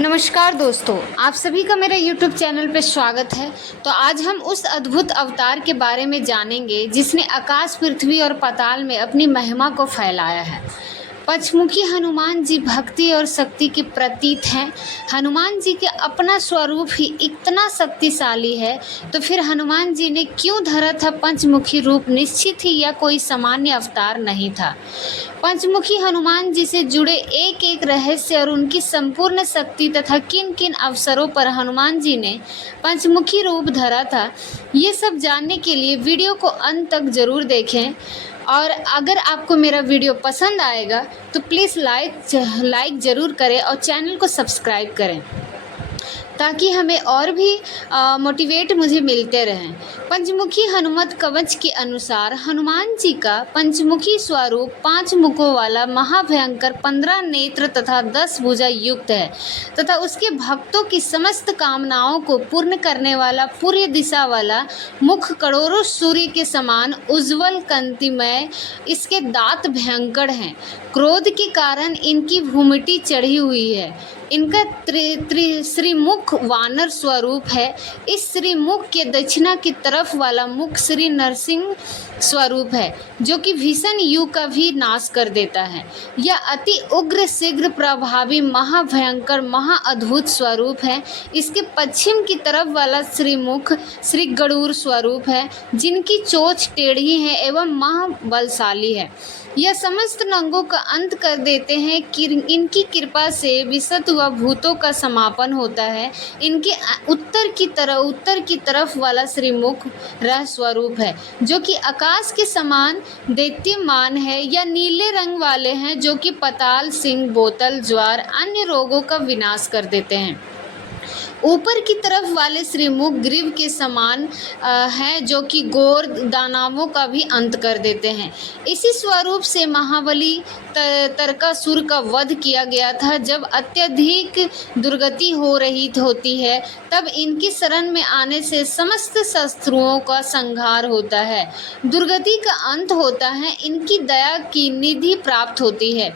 नमस्कार दोस्तों, आप सभी का मेरे YouTube चैनल पे स्वागत है। तो आज हम उस अद्भुत अवतार के बारे में जानेंगे जिसने आकाश, पृथ्वी और पाताल में अपनी महिमा को फैलाया है। पंचमुखी हनुमान जी भक्ति और शक्ति के प्रतीक हैं। हनुमान जी के अपना स्वरूप ही इतना शक्तिशाली है, तो फिर हनुमान जी ने क्यों धरा था पंचमुखी रूप? निश्चित ही यह कोई सामान्य अवतार नहीं था। पंचमुखी हनुमान जी से जुड़े एक एक रहस्य और उनकी संपूर्ण शक्ति तथा किन किन अवसरों पर हनुमान जी ने पंचमुखी रूप धरा था, ये सब जानने के लिए वीडियो को अंत तक जरूर देखें। और अगर आपको मेरा वीडियो पसंद आएगा तो प्लीज़ लाइक ज़रूर करें और चैनल को सब्सक्राइब करें ताकि हमें और भी मोटिवेट मुझे मिलते रहें। पंचमुखी हनुमत कवच के अनुसार हनुमान जी का पंचमुखी स्वरूप 5 मुखों वाला महाभयंकर 15 नेत्र तथा 10 भुजा युक्त है तथा उसके भक्तों की समस्त कामनाओं को पूर्ण करने वाला पूर्व दिशा वाला मुख करोड़ों सूर्य के समान उज्ज्वल कांतिमय। इसके दांत भयंकर हैं, क्रोध के कारण इनकी भूमिटी चढ़ी हुई है। इनका श्रीमुख वानर स्वरूप है। इस श्रीमुख के दक्षिणा की तरफ वाला मुख श्री नरसिंह स्वरूप है, जो कि भीषण युग का भी नाश कर देता है। यह अति उग्र, शीघ्र प्रभावी, महाभयंकर, महाअद्भुत स्वरूप है। इसके पश्चिम की तरफ वाला श्रीमुख श्री गरुड़ स्वरूप है, जिनकी चोंच टेढ़ी है एवं महाबलशाली है। यह समस्त नंगों का अंत कर देते हैं कि इनकी कृपा से विशत व भूतों का समापन होता है। इनके उत्तर की तरफ वाला श्रीमुख रह स्वरूप है, जो कि आकाश के समान दैत्यमान है। या नीले रंग वाले हैं, जो कि पाताल, सिंह, बोतल, ज्वार, अन्य रोगों का विनाश कर देते हैं। ऊपर की तरफ वाले श्रीमुख ग्रीव के समान हैं, जो कि घोर दानवों का भी अंत कर देते हैं। इसी स्वरूप से महाबली तारकासुर का वध किया गया था। जब अत्यधिक दुर्गति हो रही होती है, तब इनकी शरण में आने से समस्त शत्रुओं का संहार होता है, दुर्गति का अंत होता है, इनकी दया की निधि प्राप्त होती है।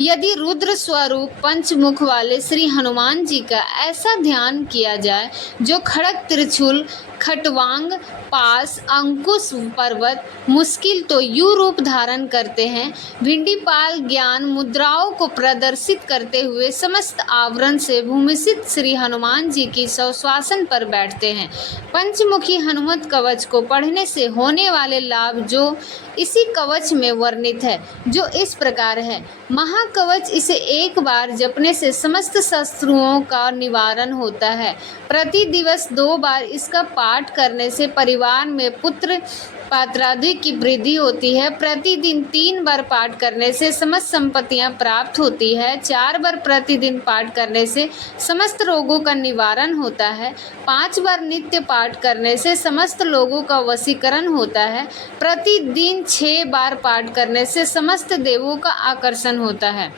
यदि रुद्र स्वरूप पंचमुख वाले श्री हनुमान जी का ऐसा ध्यान किया जाए, जो खड़ग, त्रिशूल, खटवांग, पास, अंकुश, पर्वत, मुश्किल तो यू रूप धारण करते हैं। भिंडीपाल ज्ञान मुद्राओं को प्रदर्शित करते हुए समस्त आवरण से भूमिष्ठ श्री हनुमान जी की शवासन पर बैठते हैं। पंचमुखी हनुमत कवच को पढ़ने से होने वाले लाभ जो इसी कवच में वर्णित है, जो इस प्रकार है। महाकवच, इसे एक बार जपने से समस्त शत्रुओं का निवारण होता है। प्रति दिवस 2 बार इसका पाठ करने से परिवार में पुत्र पात्रादि की वृद्धि होती है। प्रतिदिन 3 बार पाठ करने से समस्त संपत्तियां प्राप्त होती है। 4 बार प्रतिदिन पाठ करने से समस्त रोगों का निवारण होता है। 5 बार नित्य पाठ करने से समस्त लोगों का वशीकरण होता है। प्रतिदिन 6 बार पाठ करने से समस्त देवों का आकर्षण होता है।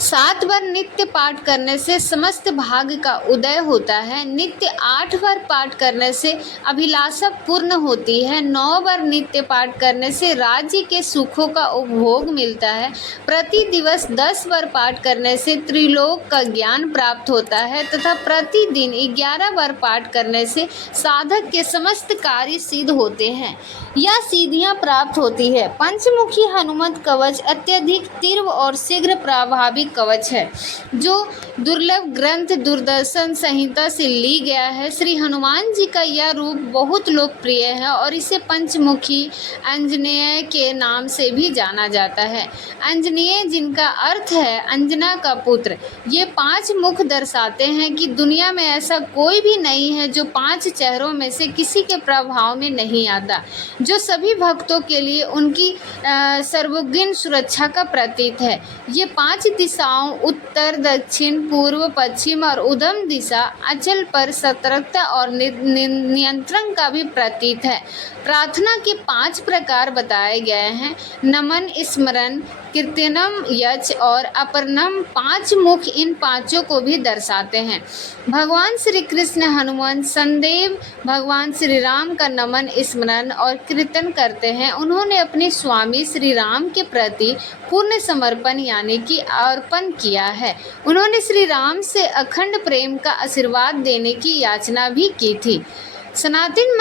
7 बार नित्य पाठ करने से समस्त भाग्य का उदय होता है। नित्य 8 बार पाठ करने से अभिलाषा पूर्ण होती है। 9 बार नित्य पाठ करने से राज्य के सुखों का उपभोग मिलता है। प्रति दिवस 10 बार पाठ करने से त्रिलोक का ज्ञान प्राप्त होता है तथा प्रतिदिन 11 बार पाठ करने से साधक के समस्त कार्य सिद्ध होते हैं या सिद्धियां प्राप्त होती है। पंचमुखी हनुमत कवच अत्यधिक तीव्र और शीघ्र प्रभावी कवच है, जो दुर्लभ ग्रंथ दूरदर्शन संहिता से ली गया है। श्री हनुमान जी का यह रूप बहुत लोकप्रिय है और इसे पंचमुखी आंजनेय के नाम से भी जाना जाता है। आंजनेय, जिनका अर्थ है अंजना का पुत्र, ये 5 मुख दर्शाते हैं कि दुनिया में ऐसा कोई भी नहीं है जो 5 चेहरों में से किसी के प्रभाव में नहीं आता, जो सभी भक्तों के लिए उनकी सर्वगुण सुरक्षा का प्रतीक है। ये 5 दिशाओं उत्तर, दक्षिण, पूर्व, पश्चिम और उद्गम दिशा अचल पर सतर्कता और नियंत्रण का भी प्रतीक है। प्रार्थना के 5 प्रकार बताए गए हैं। नमन, स्मरण, कीर्तनम, यच और अपरनम। 5 मुख इन 5 को भी दर्शाते हैं। भगवान श्री कृष्ण हनुमान संदेव भगवान श्री राम का नमन, स्मरण और कीर्तन करते हैं, उन्होंने अपने स्वामी श्री राम के प्रति पूर्ण समर्पण यानी कि अर्पण किया है। उन्होंने श्री राम से अखंड प्रेम का आशीर्वाद देने की याचना भी की थी। सनातन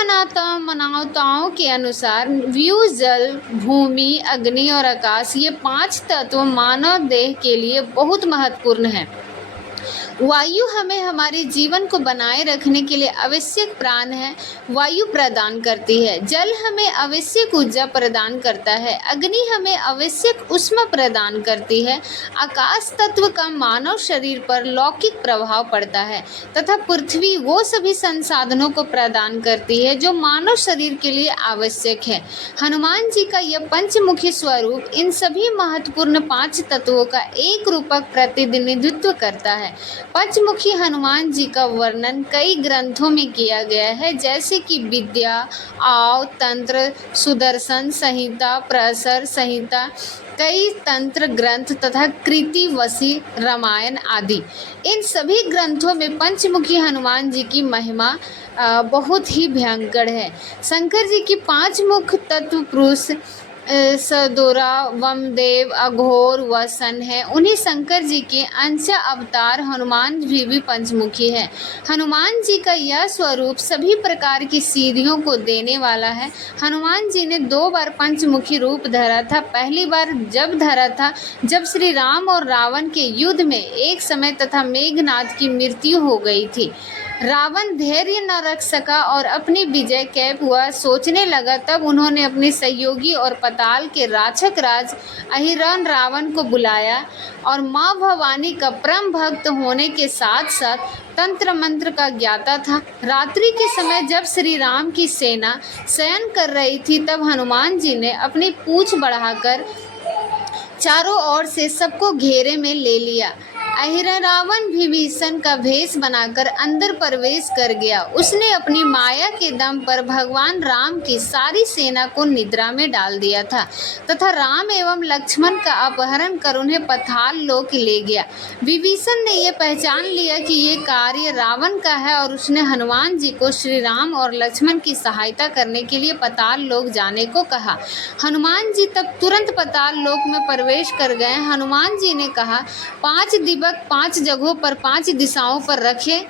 मान्यताओं के अनुसार वायु, जल, भूमि, अग्नि और आकाश ये 5 तत्व मानव देह के लिए बहुत महत्वपूर्ण हैं। वायु हमें हमारे जीवन को बनाए रखने के लिए आवश्यक प्राण है, वायु प्रदान करती है। जल हमें आवश्यक ऊर्जा प्रदान करता है। अग्नि हमें आवश्यक ऊष्मा प्रदान करती है। आकाश तत्व का मानव शरीर पर लौकिक प्रभाव पड़ता है तथा पृथ्वी वो सभी संसाधनों को प्रदान करती है जो मानव शरीर के लिए आवश्यक है। हनुमान जी का यह पंचमुखी स्वरूप इन सभी महत्वपूर्ण 5 तत्वों का एक रूपक प्रतिनिधित्व करता है। पंचमुखी हनुमान जी का वर्णन कई ग्रंथों में किया गया है, जैसे कि विद्या, आव, तंत्र, सुदर्शन संहिता, प्रसर संहिता, कई तंत्र ग्रंथ तथा कृतिवसी रामायण आदि। इन सभी ग्रंथों में पंचमुखी हनुमान जी की महिमा बहुत ही भयंकर है। शंकर जी की 5 मुख्य तत्व पुरुष सदोरा, वामदेव, अघोर व सन है। उन्हीं शंकर जी के अंश अवतार हनुमान जी भी पंचमुखी है। हनुमान जी का यह स्वरूप सभी प्रकार की सिद्धियों को देने वाला है। हनुमान जी ने 2 बार पंचमुखी रूप धरा था। पहली बार जब धरा था जब श्री राम और रावण के युद्ध में एक समय तथा मेघनाद की मृत्यु हो गई थी। रावण धैर्य न रख सका और अपनी विजय कैप हुआ सोचने लगा। तब उन्होंने अपने सहयोगी और पाताल के राक्षस राज अहिरान रावण को बुलाया और माँ भवानी का परम भक्त होने के साथ साथ तंत्र मंत्र का ज्ञाता था। रात्रि के समय जब श्री राम की सेना शयन कर रही थी तब हनुमान जी ने अपनी पूंछ बढ़ाकर चारों ओर से सबको घेरे में ले लिया। रावण विभीषण का भेष बनाकर अंदर प्रवेश कर गया। उसने अपनी माया के दम पर भगवान राम की सारी सेना को निद्रा में डाल दिया था तथा राम एवं लक्ष्मण का अपहरण कर उन्हें पाताल लोक ले गया। विभीषण ने यह पहचान लिया कि ये कार्य रावण का है और उसने हनुमान जी को श्री राम और लक्ष्मण की सहायता करने के लिए पाताल लोक जाने को कहा। हनुमान जी तब तुरंत पाताल लोक में प्रवेश कर गए। हनुमान जी ने कहा, 5 दीपक 5 जगहों पर 5 दिशाओं पर रखे,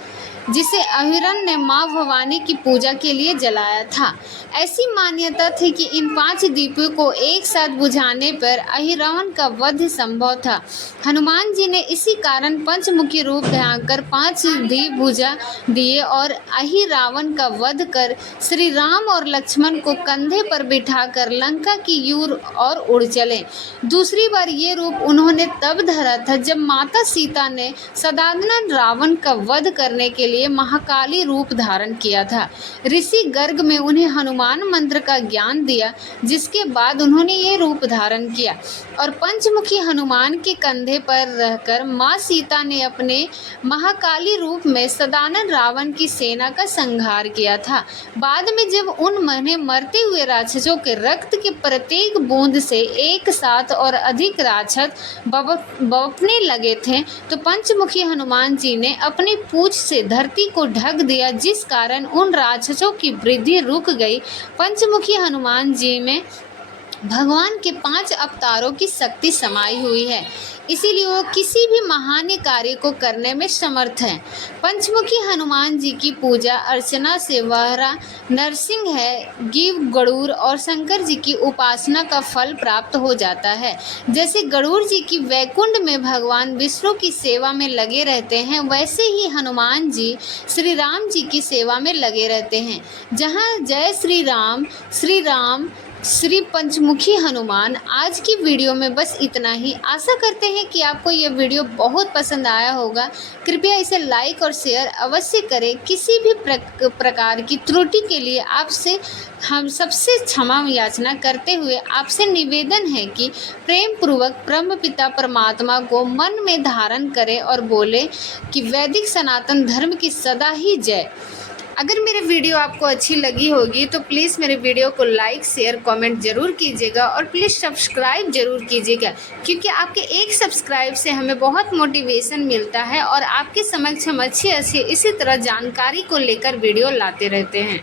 जिसे अहिरण ने माँ भवानी की पूजा के लिए जलाया था। ऐसी मान्यता थी कि इन 5 दीपों को एक साथ बुझाने पर अहिरावण का वध संभव था। हनुमान जी ने इसी कारण पंचमुखी रूप धारण 5 दीप बुझा दिए और अहिरावण का वध कर श्री राम और लक्ष्मण को कंधे पर बिठाकर लंका की ओर उड़ चले। दूसरी बार ये रूप उन्होंने तब धरा था जब माता सीता ने सदानंद रावण का वध करने के लिए महाकाली रूप धारण किया था। ऋषि गर्ग में उन्हें हनुमान मंत्र का ज्ञान दिया, जिसके बाद उन्होंने ये रूप धारण किया और पंचमुखी हनुमान के कंधे पर रहकर माँ सीता ने अपने महाकाली रूप में सदानंद रावण की सेना का संहार किया था। बाद में जब उन्होंने मरते हुए राक्षसों के रक्त के प्रत्येक बूंद से एक साथ और अधिक राक्षस बपने लगे थे तो पंचमुखी हनुमान जी ने अपनी पूंछ से धरती को ढक दिया, जिस कारण उन राक्षसों की वृद्धि रुक गई। पंचमुखी हनुमान जी में भगवान के 5 अवतारों की शक्ति समाई हुई है, इसीलिए वो किसी भी महान कार्य को करने में समर्थ हैं। पंचमुखी हनुमान जी की पूजा अर्चना से वहरा नरसिंह है, गिव, गरुड़ और शंकर जी की उपासना का फल प्राप्त हो जाता है। जैसे गरुड़ जी की वैकुंठ में भगवान विष्णु की सेवा में लगे रहते हैं, वैसे ही हनुमान जी श्री राम जी की सेवा में लगे रहते हैं। जहाँ जय श्री राम श्री पंचमुखी हनुमान। आज की वीडियो में बस इतना ही। आशा करते हैं कि आपको यह वीडियो बहुत पसंद आया होगा। कृपया इसे लाइक और शेयर अवश्य करें। किसी भी प्रकार की त्रुटि के लिए आपसे हम सबसे क्षमा याचना करते हुए आपसे निवेदन है कि प्रेम पूर्वक ब्रह्म पिता परमात्मा को मन में धारण करें और बोले कि वैदिक सनातन धर्म की सदा ही जय। अगर मेरे वीडियो आपको अच्छी लगी होगी तो प्लीज़ मेरे वीडियो को लाइक, शेयर, कमेंट ज़रूर कीजिएगा और प्लीज़ सब्सक्राइब ज़रूर कीजिएगा, क्योंकि आपके एक सब्सक्राइब से हमें बहुत मोटिवेशन मिलता है और आपके समक्ष हम अच्छी इसी तरह जानकारी को लेकर वीडियो लाते रहते हैं।